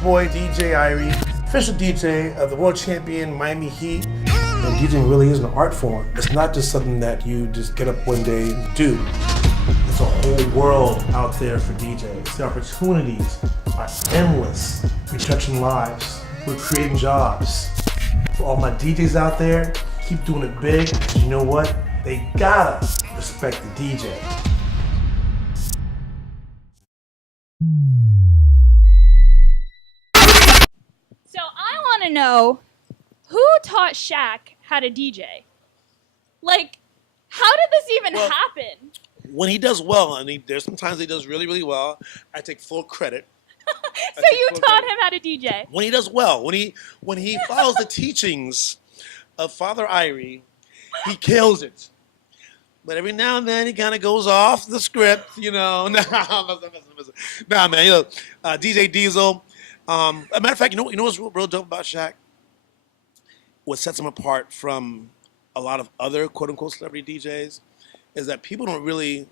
your boy, DJ Irie, official DJ of the world champion Miami Heat. And DJing really is an art form. It's not just something that you just get up one day and do. There's a whole world out there for DJs. The opportunities are endless. We're touching lives. We're creating jobs. For all my DJs out there, keep doing it big, because you know what? They gotta respect the DJ. So I want to know, who taught Shaq how to DJ? Like, how did this even happen? When he does well, and there's sometimes he does really, really well, I take full credit. So you taught him how to DJ? When he does well, when he follows the teachings of Father Irie, he kills it. But every now and then he kind of goes off the script, you know. Nah, man, you know, DJ Diesel. As a matter of fact, you know what's real dope about Shaq? What sets him apart from a lot of other quote-unquote celebrity DJs is that people don't really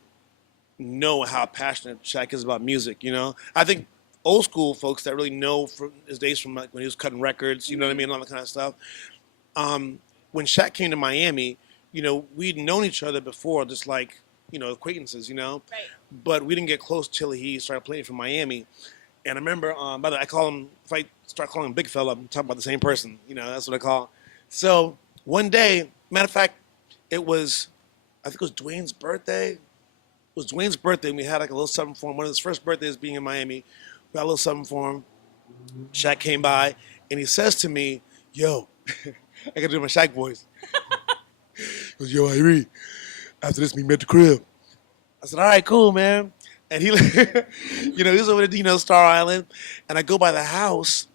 know how passionate Shaq is about music, you know? I think old school folks that really know from his days from like when he was cutting records, you know what I mean, and all that kind of stuff. When Shaq came to Miami, you know, we'd known each other before, just like, you know, acquaintances, you know? Right. But we didn't get close till he started playing for Miami. And I remember, by the way, I call him, if I start calling him Big Fella, I'm talking about the same person. You know, that's what I call him. So one day, matter of fact, it was, I think it was Dwayne's birthday. It was Dwayne's birthday, and we had like a little something for him. One of his first birthdays being in Miami. We had a little something for him. Shaq came by, and he says to me, yo, I got to do my Shaq voice. He goes, yo, Irie, after this, meet me at the crib. I said, all right, cool, man. And he, you know, he was over at, you know, Star Island. And I go by the house,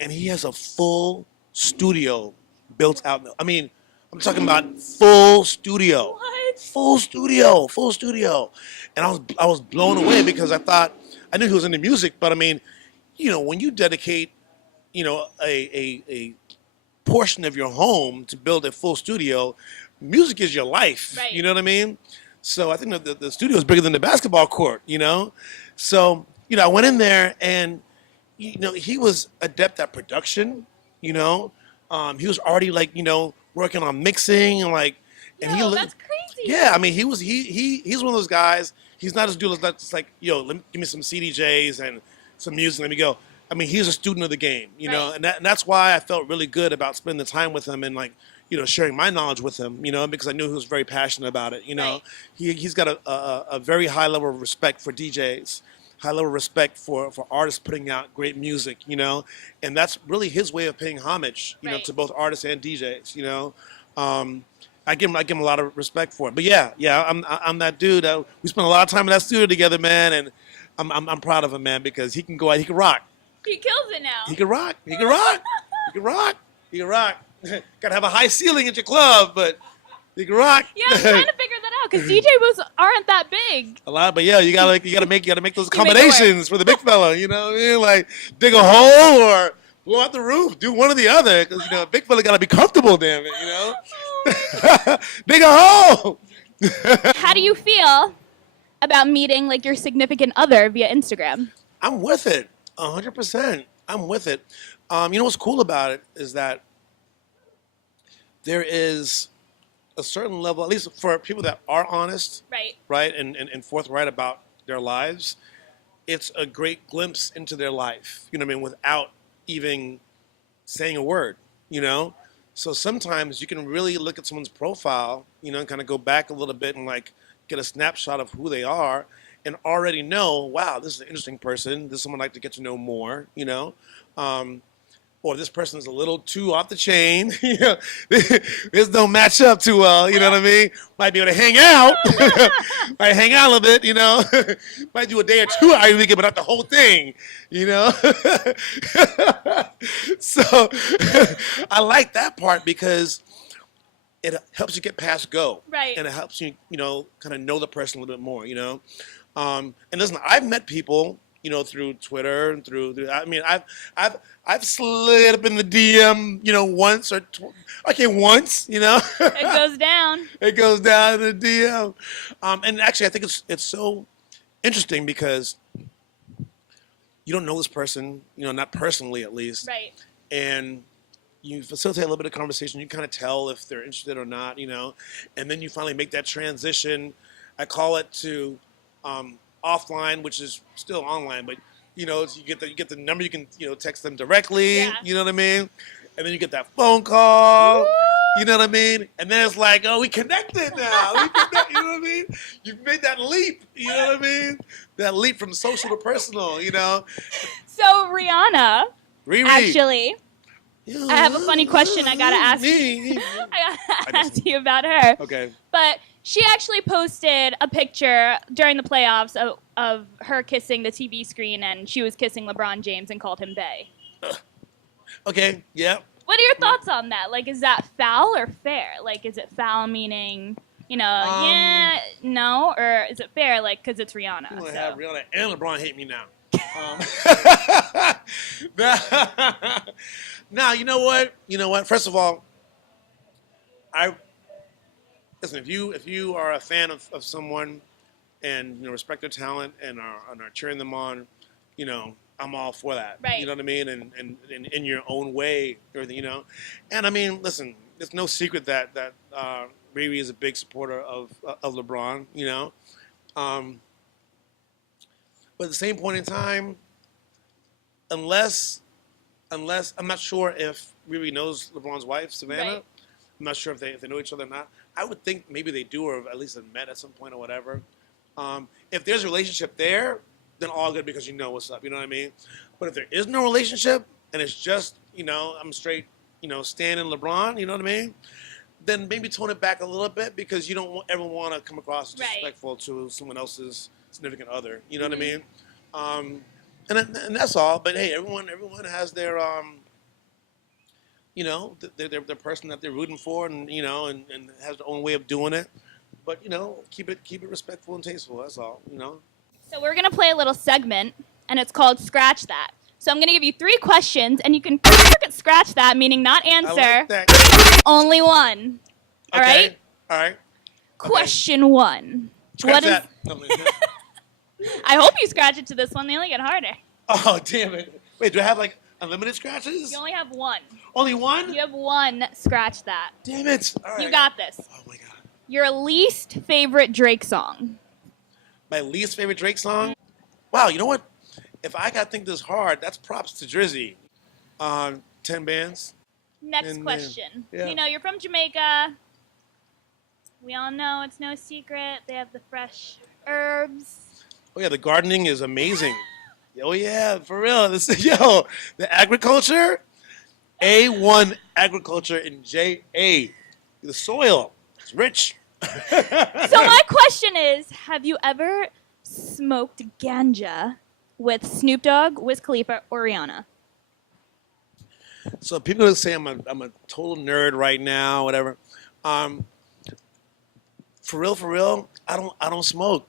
and he has a full studio built out. I mean, I'm talking about full studio. What? Full studio, full studio. And I was blown away because I knew he was into music, but I mean, you know, when you dedicate, you know, a portion of your home to build a full studio, music is your life. Right. You know what I mean? So I think the studio is bigger than the basketball court, you know? So, you know, I went in there and, you know, he was adept at production, you know? He was already like, you know, working on mixing and like, and That's crazy. yeah, I mean, he's one of those guys. He's not as dude that's like, yo, give me some CDJs and some music, let me go. I mean, he's a student of the game, you know, and that's why I felt really good about spending the time with him and like, you know, sharing my knowledge with him, you know, because I knew he was very passionate about it, you know. Right. He's got a very high level of respect for DJs, high level of respect for artists putting out great music, you know, and that's really his way of paying homage, you know, to both artists and DJs, you know. I give him a lot of respect for it. But yeah, I'm that dude. We spent a lot of time in that studio together, man, and I'm proud of him, man, because he can go out, he can rock. He kills it now. He can rock. He can rock. He can rock. He can rock. Gotta have a high ceiling at your club, but he can rock. Yeah, I'm trying to figure that out because DJ aren't that big. A lot, but yeah, you gotta make those accommodations for the big fella. You know what I mean? Like dig a hole or blow out the roof. Do one or the other, because you know, a big fella gotta be comfortable. Damn it, you know. Dig a hole. How do you feel about meeting like your significant other via Instagram? I'm with it, 100%. I'm with it. You know what's cool about it is that there is a certain level, at least for people that are honest, right, and forthright about their lives, it's a great glimpse into their life, you know what I mean, without even saying a word, you know? So sometimes you can really look at someone's profile, you know, and kind of go back a little bit and like get a snapshot of who they are and already know, wow, this is an interesting person. This is someone I'd like to get to know more, you know? Or this person is a little too off the chain. You know, this don't match up too well. You know what I mean? Might be able to hang out. Might hang out a little bit. You know, might do a day or two out of the weekend, but not the whole thing. You know. So I like that part because it helps you get past go. Right. And it helps you, you know, kind of know the person a little bit more. You know. And listen, I've met people, you know, through Twitter and through I mean, I've slid up in the DM, you know, once or once, you know. It goes down. It goes down in the DM. And actually, I think it's so interesting because you don't know this person, not personally at least, Right. and you facilitate a little bit of conversation. You kind of tell if they're interested or not, and then you finally make that transition. I call it to offline, which is still online, but you get the number. You can text them directly. Yeah. You know what I mean? And then you get that phone call. Woo! You know what I mean? And then it's like, oh, we connected now. You know what I mean? You've made that leap. You know what I mean? That leap from social to personal. So Rihanna, Riri. actually, I have a funny question I gotta ask. I gotta ask you about her. Okay. But she actually posted a picture during the playoffs of her kissing the TV screen, and she was kissing LeBron James and called him bae. Okay. Yeah. What are your thoughts on that? Like, is that foul or fair? Like, is it foul meaning, yeah, no, or is it fair, like, because it's Rihanna? I'm gonna So. have Rihanna and LeBron hate me now. Now, you know what? First of all, listen. If you are a fan of someone and respect their talent and are cheering them on, I'm all for that. Right. You know what I mean? And in your own way, everything. And I mean, listen. It's no secret that Riri is a big supporter of LeBron. But at the same point in time, unless I'm not sure if Riri knows LeBron's wife, Savannah. Right. I'm not sure if they know each other or not. I would think maybe they do, or at least have met at some point or whatever. If there's a relationship there, then all good because you know what's up. You know what I mean? But if there is no relationship and it's just I'm straight standing LeBron. You know what I mean? Then maybe tone it back a little bit because you don't ever want to come across as disrespectful to someone else's significant other. You know what I mean? And that's all. But hey, everyone has their their person that they're rooting for, and and has their own way of doing it. But keep it respectful and tasteful. That's all. So we're gonna play a little segment, and it's called Scratch That. So I'm gonna give you 3 questions, and you can scratch that, meaning not answer. I like that. Only one. All Okay. right. All right. Question 1. Scratch What is? that. I hope you scratch it to this one. They only get harder. Oh, damn it. Wait, do I have like unlimited scratches? You only have one. Only one? You have one. Scratch that. Damn it. All right. You got this. Oh, my God. Your least favorite Drake song. My least favorite Drake song? Wow, you know what? If I got to think this hard, that's props to Drizzy. 10 bands. Next And, question. yeah. You're from Jamaica. We all know it's no secret. They have the fresh herbs. Oh, yeah, the gardening is amazing. Oh, yeah, for real. The agriculture, A1 agriculture in JA. The soil is rich. So my question is, have you ever smoked ganja with Snoop Dogg, Wiz Khalifa, or Rihanna? So people are saying I'm a total nerd right now, whatever. For real, I don't smoke.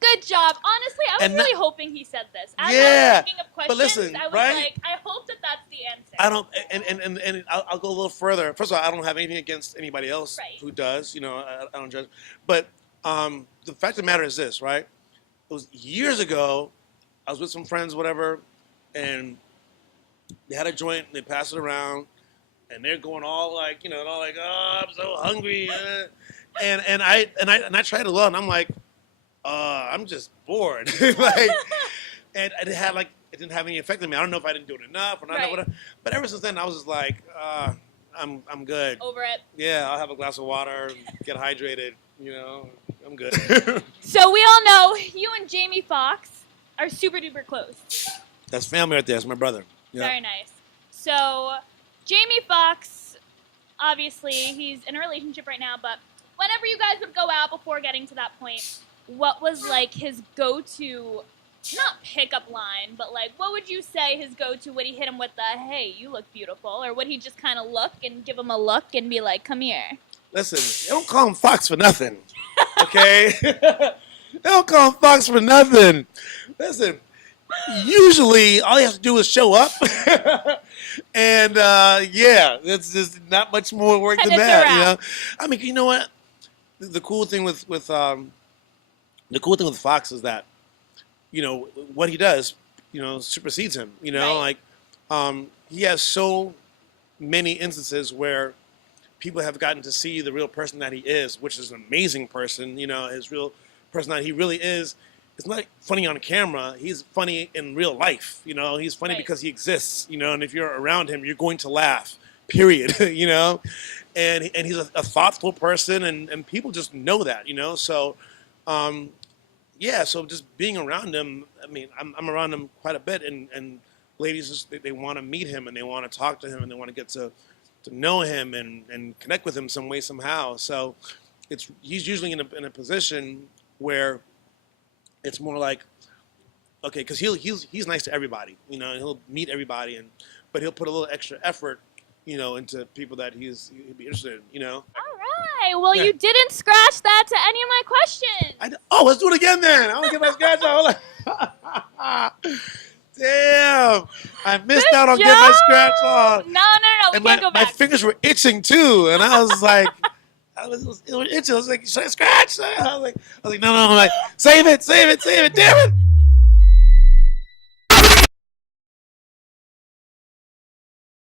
Good job. Honestly, I was And really hoping he said this. As I Yeah, was thinking of but questions, listen, I was right? like, I hope that that's the answer. I don't, and I'll go a little further. First of all, I don't have anything against anybody else Right. who does. I don't judge. But the fact of the matter is this, right? It was years ago. I was with some friends, whatever, and they had a joint. And they passed it around, and they're going all like, oh, I'm so hungry, and I tried it alone. And I'm like, I'm just bored, like, and it didn't have any effect on me. I don't know if I didn't do it enough or not, Right. whatever. But ever since then, I was just like, I'm good. Over it. Yeah, I'll have a glass of water, get hydrated. I'm good. So we all know you and Jamie Foxx are super duper close. That's family right there. That's my brother. Yeah. Very nice. So Jamie Foxx, obviously, he's in a relationship right now, but whenever you guys would go out before getting to that point, what was like his go-to, not pickup line, but like what would you say his go-to? Would he hit him with the, hey, you look beautiful? Or would he just kind of look and give him a look and be like, come here? Listen, they don't call him Fox for nothing. Okay? They don't call him Fox for nothing. Listen, usually all you have to do is show up. And yeah, it's just not much more work And than it's a that. wrap. I mean, you know what? The cool thing with Fox is that, what he does supersedes him. Right. He has so many instances where people have gotten to see the real person that he is, which is an amazing person. His real personality. He really is. It's not funny on camera. He's funny in real life. He's funny Right. because he exists. And if you're around him, you're going to laugh. Period. And he's a thoughtful person, and people just know that. So, yeah. So just being around him. I mean, I'm around him quite a bit, and ladies just they want to meet him and they want to talk to him and they want to get to know him and connect with him some way somehow. So he's usually in a position where it's more like, okay, because he's nice to everybody, and he'll meet everybody, but he'll put a little extra effort, into people that he'd be interested in. All right. Well, Yeah. you didn't scratch that to any of my questions. Let's do it again then. I want to get my scratch off. Damn, I missed Good out on getting my scratch off. No. We And can't go my back. fingers were itching too, and I was like, it was itching. I was like, should I scratch? I was like, no. I'm like, save it, damn it.